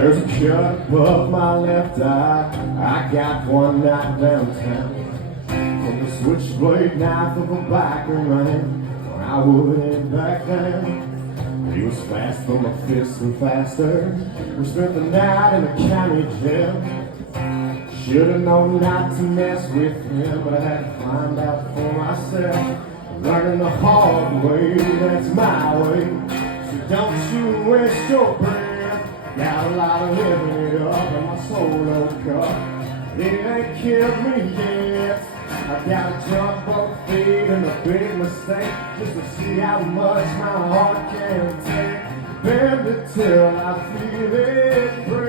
There's a cut above my left eye. I got one night downtown from the switchblade knife of a biker man. When I wouldn't back down. He was fast from a fist and faster. We spent the night in the county jail. Should've known not to mess with him, but I had to find out for myself. Learning the hard way, that's my way. So don't you waste your breath. Got a lot of living it up and my soul don't cut. It ain't killed me yet. I gotta jump both feet in a big mistake just to see how much my heart can take. Bend it till I feel it break.